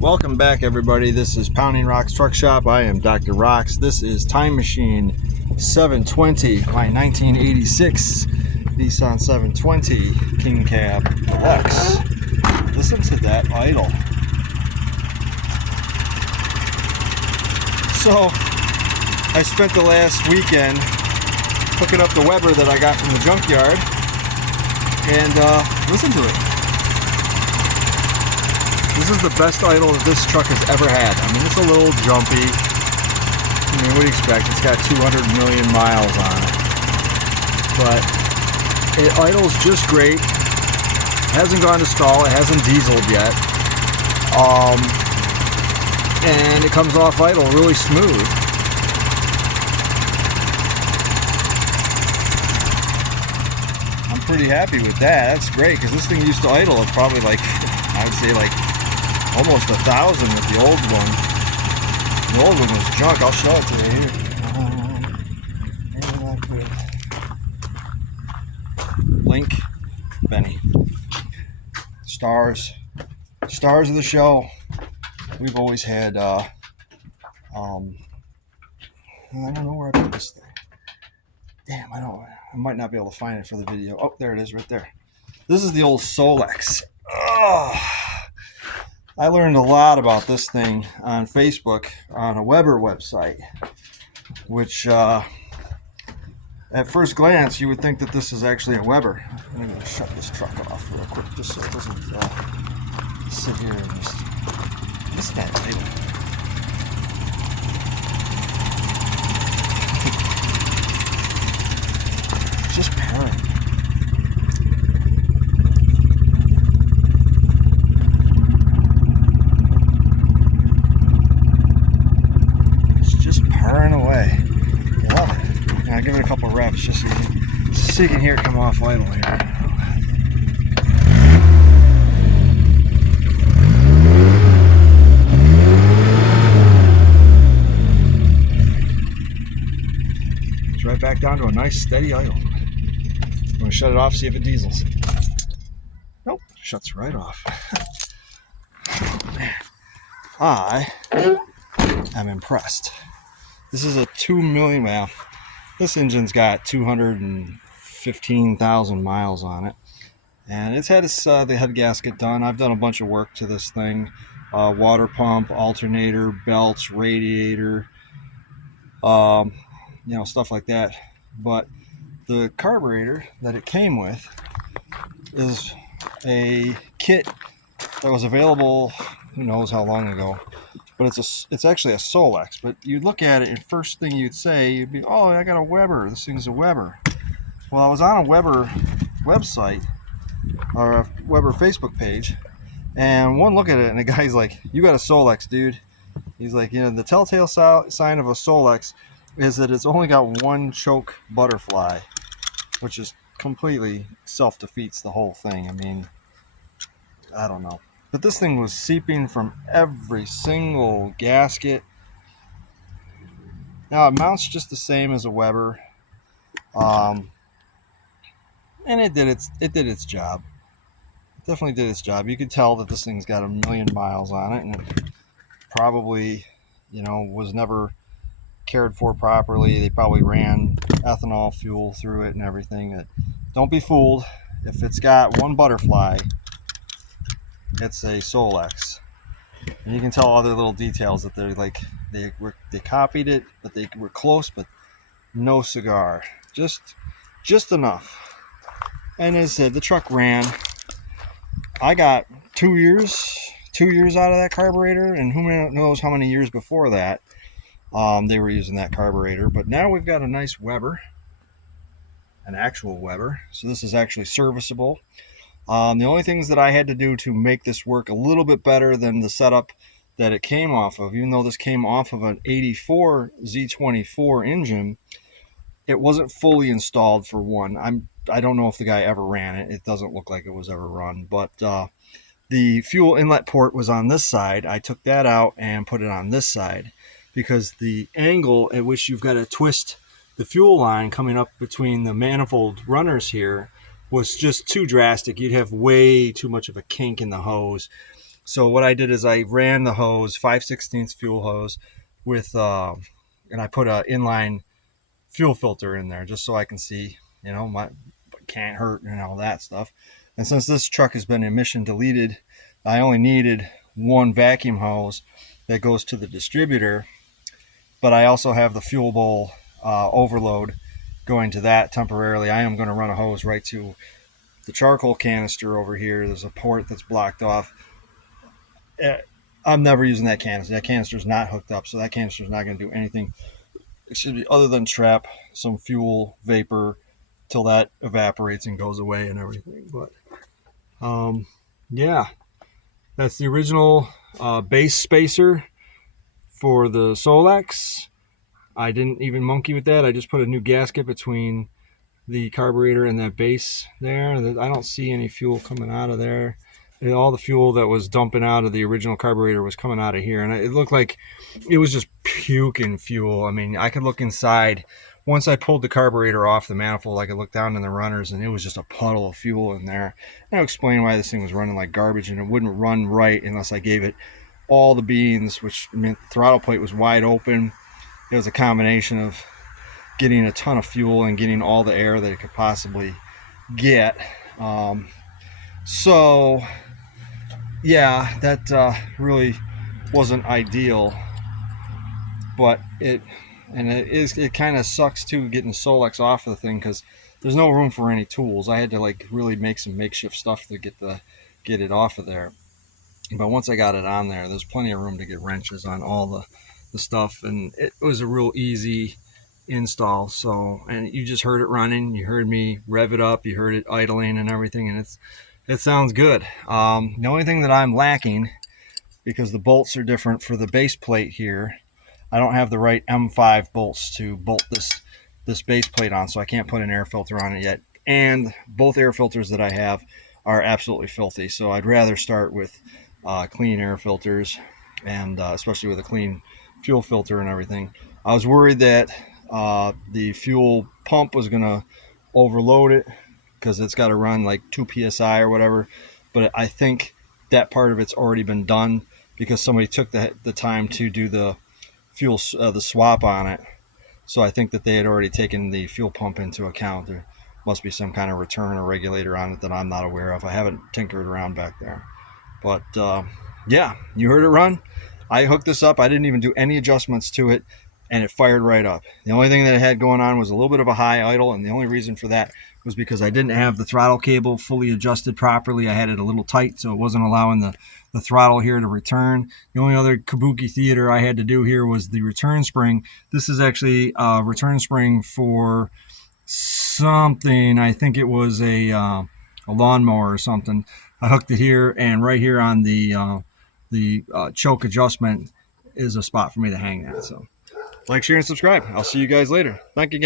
Welcome back, everybody. This is Pounding Rocks Truck Shop. I am Dr. Rocks. This is Time Machine 720, my 1986 Nissan 720 King Cab Deluxe. Listen to that idle. So, I spent the last weekend hooking up the Weber that I got from the junkyard, and listen to it. This is the best idle that this truck has ever had. I mean, it's a little jumpy. I mean, what do you expect? It's got 200 million miles on it. But it idles just great. It hasn't gone to stall. It hasn't dieseled yet. And it comes off idle really smooth. I'm pretty happy with that. That's great, because this thing used to idle at probably like, I would say like almost 1,000 with the old one. The old one was junk. I'll show it to you here. Link, Benny. Stars of the show. We've always had, I don't know where I put this thing. Damn, I might not be able to find it for the video. Oh, there it is right there. This is the old Solex. Oh, I learned a lot about this thing on Facebook on a Weber website, which at first glance you would think that this is actually a Weber. I'm going to shut this truck off real quick just so it doesn't sit here and just listen to that idle. It's just purring. Away. Love it. Now give it a couple reps just so you can hear it come off idle here. It's right back down to a nice steady idle. I'm going to shut it off, see if it diesels. Nope, shuts right off. Man, I am impressed. This is a 2 million, well, this engine's got 215,000 miles on it. And it's had the head gasket done. I've done a bunch of work to this thing. Water pump, alternator, belts, radiator, stuff like that. But the carburetor that it came with is a kit that was available, who knows how long ago. But it's actually a Solex. But you'd look at it, and first thing you'd say, you'd be, oh, I got a Weber. This thing's a Weber. Well, I was on a Weber website, or a Weber Facebook page, and one look at it, and the guy's like, you got a Solex, dude. He's like, the telltale sign of a Solex is that it's only got one choke butterfly, which is completely self-defeats the whole thing. I mean, I don't know. But this thing was seeping from every single gasket. Now it mounts just the same as a Weber, and it did its job. It definitely did its job. You could tell that this thing's got 1 million miles on it, and it probably, was never cared for properly. They probably ran ethanol fuel through it and everything. Don't be fooled. If it's got one butterfly, it's a Solex, and you can tell other little details that they're like they copied it, but they were close, but no cigar, just enough. And as I said, the truck ran. I got 2 years out of that carburetor, and who knows how many years before that they were using that carburetor. But now we've got a nice Weber, an actual Weber, so this is actually serviceable. The only things that I had to do to make this work a little bit better than the setup that it came off of, even though this came off of an 84 Z24 engine, it wasn't fully installed for one. I don't know if the guy ever ran it. It doesn't look like it was ever run, but the fuel inlet port was on this side. I took that out and put it on this side because the angle at which you've got to twist the fuel line coming up between the manifold runners here was just too drastic. You'd have way too much of a kink in the hose. So what I did is I ran the hose, 5/16 fuel hose, with and I put a inline fuel filter in there just so I can see, my can't hurt and all that stuff. And since this truck has been emission deleted, I only needed one vacuum hose that goes to the distributor, but I also have the fuel bowl overload going to that temporarily. I am going to run a hose right to the charcoal canister over here. There's a port that's blocked off. I'm never using that canister. That canister is not hooked up, so that canister is not going to do anything, other than trap some fuel vapor till that evaporates and goes away and everything. But yeah, that's the original base spacer for the Solex. I didn't even monkey with that. I just put a new gasket between the carburetor and that base there. I don't see any fuel coming out of there. All the fuel that was dumping out of the original carburetor was coming out of here, and it looked like it was just puking fuel. I mean, I could look inside. Once I pulled the carburetor off the manifold, I could look down in the runners, and it was just a puddle of fuel in there. And I'll explain why this thing was running like garbage, and it wouldn't run right unless I gave it all the beans, which meant the throttle plate was wide open. It was a combination of getting a ton of fuel and getting all the air that it could possibly get. So yeah, that really wasn't ideal, but it kind of sucks too getting Solex off of the thing, because there's no room for any tools. I had to like really make some makeshift stuff to get it off of there. But once I got it on there, there's plenty of room to get wrenches on all the stuff, and it was a real easy install. So, and you just heard it running, you heard me rev it up, you heard it idling and everything, and it sounds good. The only thing that I'm lacking, because the bolts are different for the base plate here, I don't have the right M5 bolts to bolt this base plate on, so I can't put an air filter on it yet. And both air filters that I have are absolutely filthy, so I'd rather start with clean air filters, and especially with a clean fuel filter and everything. I was worried that the fuel pump was going to overload it, because it's got to run like 2 psi or whatever, but I think that part of it's already been done, because somebody took the time to do the fuel the swap on it. So I think that they had already taken the fuel pump into account. There must be some kind of return or regulator on it that I'm not aware of. I haven't tinkered around back there. But yeah, you heard it run. I hooked this up. I didn't even do any adjustments to it, and it fired right up. The only thing that it had going on was a little bit of a high idle, and the only reason for that was because I didn't have the throttle cable fully adjusted properly. I had it a little tight, so it wasn't allowing the throttle here to return. The only other kabuki theater I had to do here was the return spring. This is actually a return spring for something. I think it was a lawnmower or something. I hooked it here, and right here on the choke adjustment is a spot for me to hang that. So like, share, and subscribe. I'll see you guys later. Thank you again.